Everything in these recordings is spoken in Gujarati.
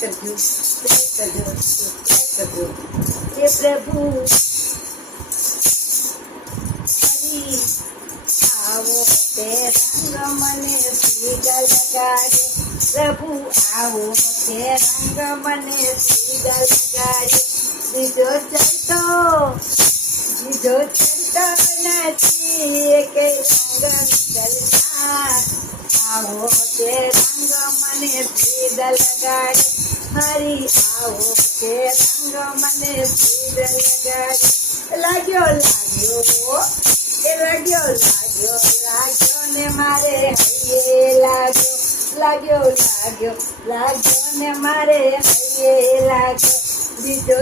કરજો, સબસ્ક્રાઇબ કરજો, સબસ્ક્રાઇબ કરજો. હે પ્રભુ હરી આવો તે રંગ મને શ્રીગલ લગાડે, પ્રભુ આવો તે રંગ મને શ્રીગલ લગાડે. બીજો ચડતો નથી કે રંગ વિઠ્ઠલના, આવો તે રંગ મને શ્રીગલ લગાડે. હરી આવો તે રંગ મને શ્રીગલ લગાડે. લાગ્યો ને મારે હૈયે લાગ્યો ને મારે હૈયે લાગ્યો. બીજો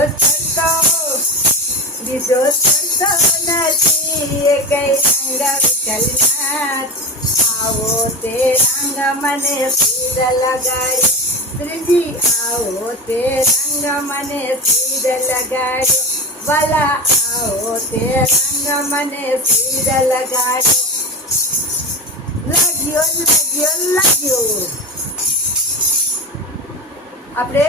ચડતો નથી કઈ રંગ વિઠ્ઠલના, આવો તે રંગ મને શ્રીગલ લગાડ્યો. શ્રીજી આવો તે રંગ મને શ્રીગલ લગાડ્યો. વાલા આવો તે રંગ મને શ્રીગલ લગાડ્યો. લાગ્યો. આપણે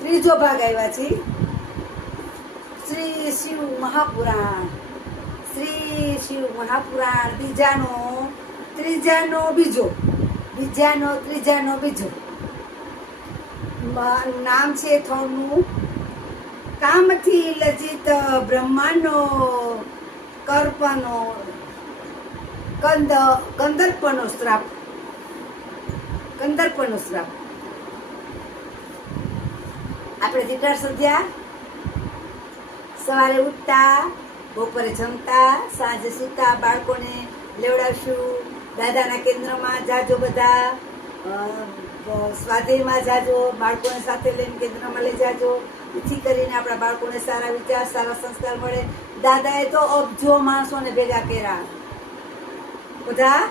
ત્રીજો ભાગ આવ્યા છીએ. શ્રી શિવ મહાપુરાણ ત્રીજાનો બીજો નામ છે થોડું. કામથી લજિત બ્રહ્માનો કંદર્પનો શ્રાપ. આપણે દીકરા સંધ્યા સવારે ઉઠતા, બપોરે જમતા, સાંજે સૂતા, બાળકોને લેવડાવશું. દાદાના કેન્દ્રમાં જાજો, બધા સ્વાધ્યાયમાં જાજો, બાળકોને સાથે લઈને કેન્દ્રમાં લઈ જાજો. જેથી કરીને આપણા બાળકોને સારા વિચાર, સારા સંસ્કાર મળે. દાદાએ તો અબજો માણસોને ભેગા કર્યા, બધા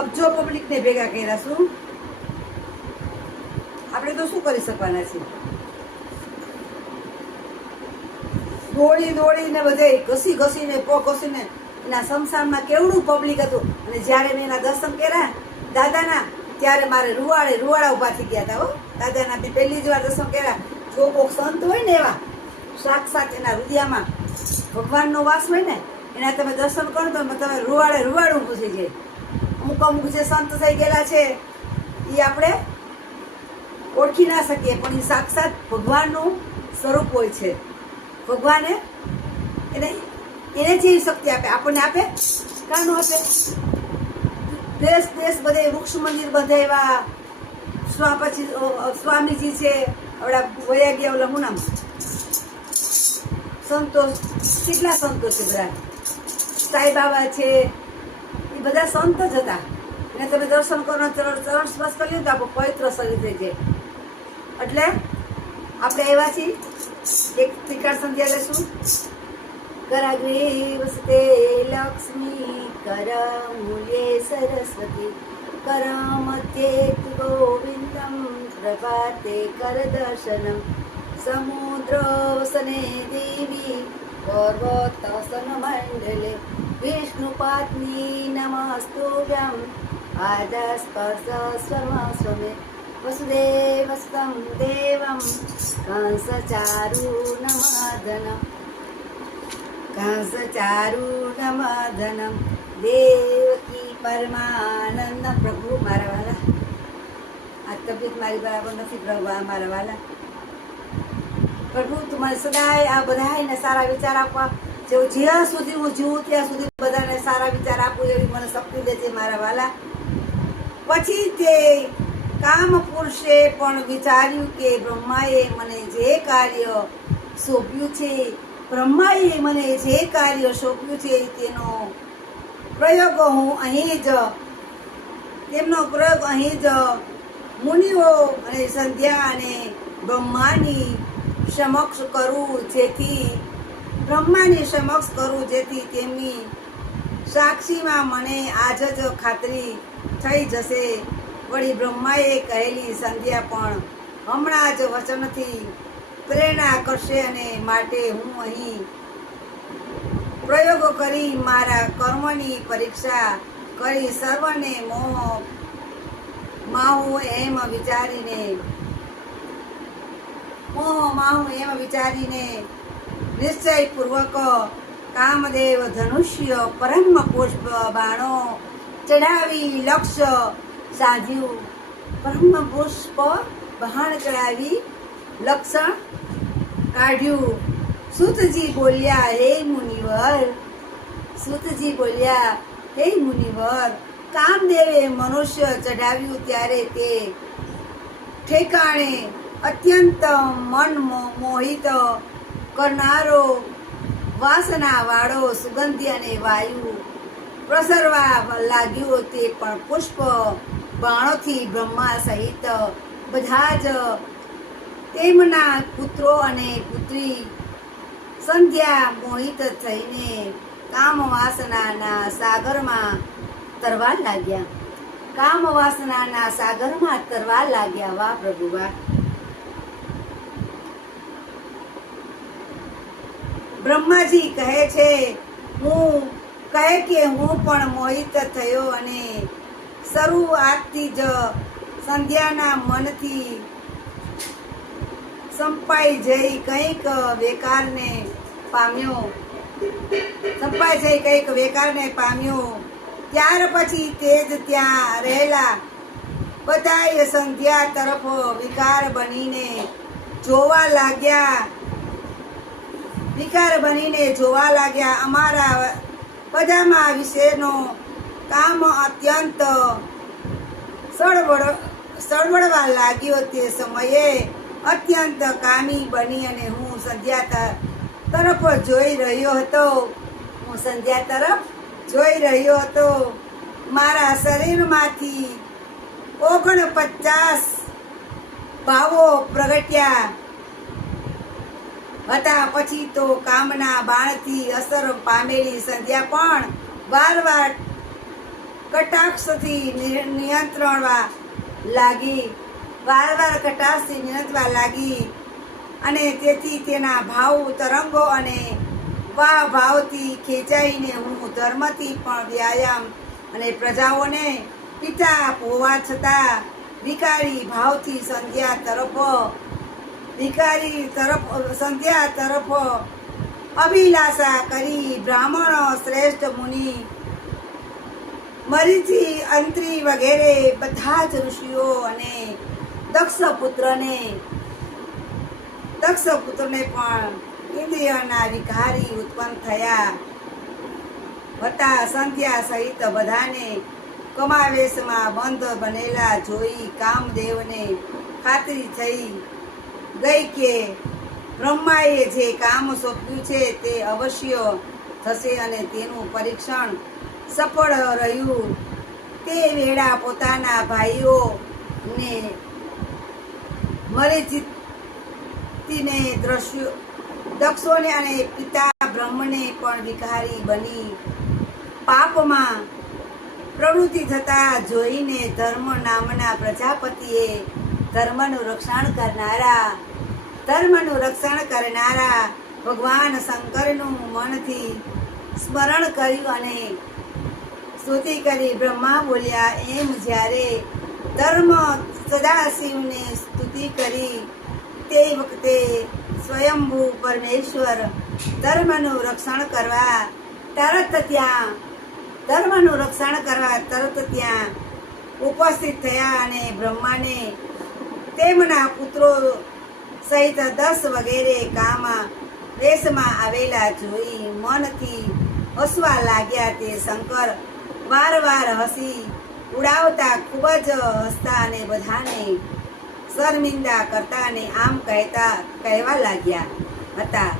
અબજો પબ્લિકને ભેગા કર્યા. શું આપણે તો શું કરી શકવાના છીએ? દોડીને બધે ઘસીને એના શમશાનમાં કેવડું પબ્લિક હતું. અને જ્યારે મેં એના દર્શન કર્યા દાદાના, ત્યારે મારે રૂવાડા ઉભા થઈ ગયા હતા. હો, દાદાના પહેલી જ વાર દર્શન કર્યા. જો કોઈક સંત હોય ને, એવા સાક્ષાત એના હૃદયમાં ભગવાનનો વાસ હોય ને, એના તમે દર્શન કરો તો તમે રૂવાડું પૂછી જાય. અમુક જે સંત થઈ ગયેલા છે એ આપણે ઓળખી ના શકીએ, પણ એ સાક્ષાત ભગવાનનું સ્વરૂપ હોય છે. ભગવાને એને જેવી શક્તિ આપે, આપણને આપે, કાનું આપે. દેશ બધે વૃક્ષ મંદિર બંધાવ્યા. પછી સ્વામીજી છે, આવડા વયા ગયા, ઓલા હું નામ, સંતોષ, કેટલા સંતો છે બધા, સાઈ બાબા છે, એ બધા સંત જ હતા. એને તમે દર્શન કરો, ચરણ સ્પર્શ કરી લો તો આપણું પવિત્ર શરીર થઈ જાય. એટલે આપણે આવ્યા છીએ, એક ત્રિકાળ સંધ્યા લેશું. કરાગ્રે વસતે લક્ષ્મી, કર મૂલ્યે સરસ્વતી, કર મધ્યે ગોવિંદમ, પ્રભાતે કર દર્શનમ, સમુદ્ર વસને દેવી, પર્વતસન મંડલે, વિષ્ણુપાત્ની નમસ્તુભ્યમ, આદસ્પર્શ સ્વમે, વસુદેવસ્તં દેવમ, કંસચારૂણમદનમ, દેવકી પરમાનંદ. પ્રભુ મારા વાલા, આ તબિયત મારી બરાબર નથી પ્રભુ, મારા વાલા પ્રભુ, તમારે સદાય આ બધાને સારા વિચાર આપવા. જ્યાં સુધી હું જીવું ત્યાં સુધી બધાને સારા વિચાર આપું એવી મને શક્તિ દેજે મારા વાલા. પછી તે કામ પુરુષે પણ વિચાર્યું કે બ્રહ્માએ મને જે કાર્ય સોંપ્યું છે, તેનો પ્રયોગ અહીં જ મુનિઓ અને સંધ્યા અને બ્રહ્માની સમક્ષ કરું, જેથી તેમની સાક્ષીમાં મને આજ જ ખાતરી થઈ જશે. વળી બ્રહ્માએ કહેલી સંધ્યા પણ હમણાં જ વચનથી પ્રેરણા કરશે, અને માટે હું અહીં પ્રયોગો કરી મારા કર્મની પરીક્ષા કરી સર્વને માહું એમ વિચારીને નિશ્ચયપૂર્વક કામદેવ ધનુષ્ય પરમ પુષ્પ બાણો ચડાવી લક્ષ્ય સાધ્યું. પરમ પુષ્પ બહાણ ચડાવી લક્ષણ કાઢ્યું. સૂતજી બોલ્યા, હે મુનિવર, કામદેવે મનુષ્ય ચઢાવ્યું ત્યારે તે ઠેકાણે અત્યંત મન મોહિત કરનારો વાસના વાળો સુગંધી અને વાયુ પ્રસરવા લાગ્યો. તે પણ પુષ્પ બાણોથી બ્રહ્મા સહિત બધા જ તેમના પુત્રો અને પુત્રી સંધ્યા મોહિત થઈને કામ વાસનાના સાગરમાં તરવા લાગ્યા. વાહ પ્રભુ વાહ. બ્રહ્માજી કહે છે, હું પણ મોહિત થયો અને શરૂઆતથી જ સંધ્યાના મનથી સંપાઈ જઈ કંઈક વેકારને પામ્યો. ત્યાર પછી તે જ ત્યાં રહેલા બધાએ સંધ્યા તરફ વિકાર બનીને જોવા લાગ્યા. અમારા બધામાં વિશેનો કામ અત્યંત સળવળવા લાગ્યો. તે સમયે અત્યંત કામી બની અને હું સંધ્યા તરફ જોઈ રહ્યો હતો. મારા શરીરમાંથી 49 ભાવો પ્રગટ્યા હતા. પછી તો કામના બાણથી અસર પામેલી સંધ્યા પણ વારવાર કટાક્ષથી નિયંત્રણવા લાગી અને તેથી તેના ભાવ તરંગો અને ભાવથી ખેંચાઈને હું ધર્મથી પણ વ્યાયામ અને પ્રજાઓને પિતા હોવા છતાં વિકારી ભાવથી સંધ્યા તરફ અભિલાષા કરી. બ્રાહ્મણ શ્રેષ્ઠ મુનિ મરીચી અંત્રી વગેરે બધા જ ઋષિઓ અને દક્ષ પુત્રને પણ ઇન્દ્રિયોના વિકારી ઉત્પન્ન થયા હતા. સંધ્યા સહિત બધાને કમાવેશમાં બંધ બનેલા જોઈ કામદેવને ખાતરી થઈ ગઈ કે બ્રહ્માએ જે કામ સોંપ્યું છે તે અવશ્ય થશે અને તેનું પરીક્ષણ સફળ રહ્યું. તે વેળા પોતાના ભાઈઓને મરીચિને દક્ષોને અને પિતા બ્રહ્મને પણ વિકારી બની પાપમાં પ્રવૃત્તિ થતા જોઈને ધર્મ નામના પ્રજાપતિએ ધર્મનું રક્ષણ કરનારા ભગવાન શંકરનું મનથી સ્મરણ કર્યું અને સ્તુતિ કરી. બ્રહ્મા બોલ્યા, એમ જ્યારે ધર્મ સદાશિવને સ્તુતિ કરી તે વખતે સ્વયંભૂ પરમેશ્વર ધર્મનું રક્ષણ કરવા તરત ત્યાં ઉપસ્થિત થયા અને બ્રહ્માને તેમના પુત્રો સહિત 10 વગેરે કામ વેશમાં આવેલા જોઈ મનથી હસવા લાગ્યા. તે શંકર વારવાર હસી ઉડાવતા ખૂબ જ હસતા અને બધાને શર્મિંદા કરતા અને આમ કહેવા લાગ્યા હતા.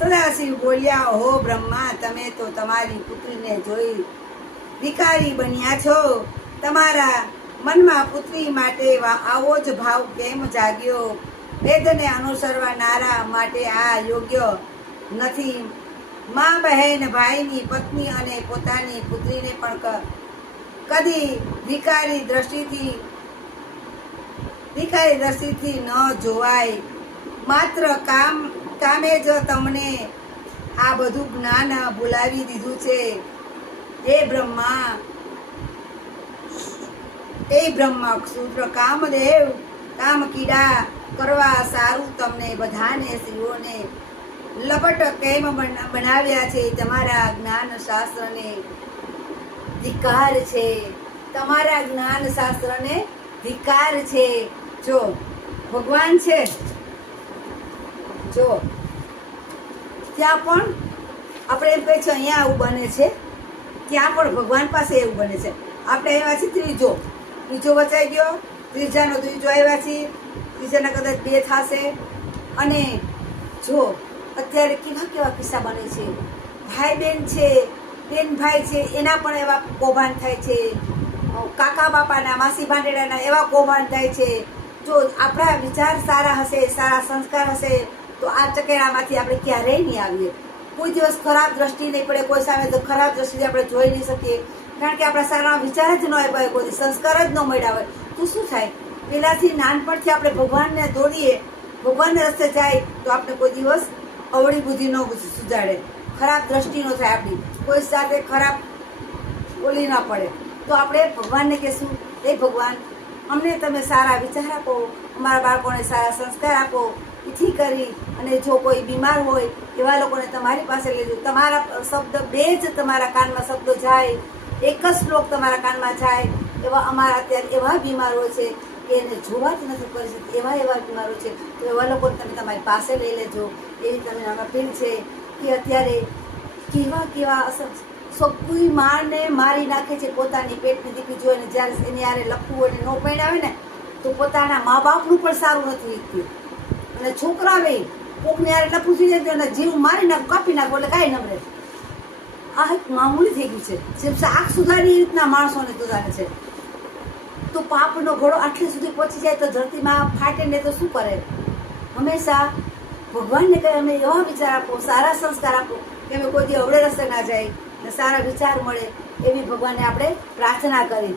સદાશિવ બોલ્યા, હો બ્રહ્મા, તમે તો તમારી પુત્રીને જોઈ વિકારી બન્યા છો. તમારા મનમાં પુત્રી માટે આવો જ ભાવ કેમ જાગ્યો? વેદને અનુસરનારા માટે આ યોગ્ય નથી. મા, બહેન, ભાઈની પત્ની અને પોતાની પુત્રીને પણ કદી વિકારી દ્રષ્ટિથી ન જોવાય. માત્ર કામે જ તમને આ બધું જ્ઞાન ભૂલાવી દીધું છે. એ બ્રહ્મા સૂત્ર કામદેવ કામ કીડા કરવા સારું તમને બધાને સ્ત્રીઓને લપટ કેમ બનાવ્યા છે? તમારા જ્ઞાન શાસ્ત્રને ધિક્કાર છે. તમારા જ્ઞાન શાસ્ત્રને ધિક્કાર છે. જો ભગવાન છે, જો ત્યાં પણ આપણે એમ કહે છે અહીંયા આવું બને છે, ત્યાં પણ ભગવાન પાસે એવું બને છે. આપણે આવ્યા છીએ ત્રીજો વચાઈ ગયો, ત્રીજાનો ત્રીજો આવ્યા છીએ, ત્રીજાના કદાચ 2 થશે. અને જો અત્યારે કેવા કિસ્સા બને છે, ભાઈ બેન છે, બેન ભાઈ છે, એના પણ એવા કૌભાંડ થાય છે, કાકા બાપાના માસી ભાંડેડાના એવા કૌભાંડ થાય છે. જો આપણા વિચાર સારા હશે, સારા સંસ્કાર હશે તો આ ચકેડામાંથી આપણે ક્યારેય નહીં આવીએ. કોઈ દિવસ ખરાબ દ્રષ્ટિ નહીં પડે, કોઈ સામે તો ખરાબ દ્રષ્ટિથી આપણે જોઈ નહીં શકીએ, કારણ કે આપણા સારા વિચાર જ ન હોય, કોઈ સંસ્કાર જ ન મળ્યા હોય. તો શું થાય? પહેલાંથી નાનપણથી આપણે ભગવાનને દોડીએ, ભગવાનને રસ્તે જાય તો આપણે કોઈ દિવસ અવળી બુદ્ધિ ન સુધાડે, ખરાબ દ્રષ્ટિ ન થાય, આપણી કોઈ સાથે ખરાબ બોલી ન પડે. તો આપણે ભગવાનને કહેશું, એ ભગવાન અમને તમે સારા વિચાર આપો, અમારા બાળકોને સારા સંસ્કાર આપો, એથી કરી અને જો કોઈ બીમાર હોય એવા લોકોને તમારી પાસે લેજો. તમારા શબ્દ 2 જ તમારા કાનમાં શબ્દો જાય, 1 જ શ્લોક તમારા કાનમાં જાય. એવા અમારા અત્યારે એવા બીમારો છે કે એને જોવા જ નથી કરી શકતી, એવા બીમારો છે. તો એવા લોકોને તમે તમારી પાસે લઈ લેજો. એવી તમે અપીલ છે કે અત્યારે કેવા કોઈ માને મારી નાખે છે પોતાની પેટની દીકરી જોઈને. જ્યારે એની યારે લખવું હોય ને ન પરણાવે ને તો પોતાના મા બાપનું પણ સારું નથી ઈચ્છતું. અને છોકરાવે કોકને યારે લખવું થઈ જાય અને જીવ મારી નાખ, કાપી નાખો એટલે કાંઈ ન રહે. આ એક મામૂલી થઈ ગયું છે. જેમ શાક સુધારી એ રીતના માણસોને સુધારે છે. તો પાપનો ઘોડો આટલી સુધી પહોંચી જાય તો ધરતીમાં ફાટે ને તો શું કરે? હંમેશા ભગવાનને કહે અમે એવા વિચાર આપો, સારા સંસ્કાર આપો કે અમે કોઈ દી અવળે રસ્તે ના જાય ને સારા વિચાર મળે, એવી ભગવાનને આપણે પ્રાર્થના કરી.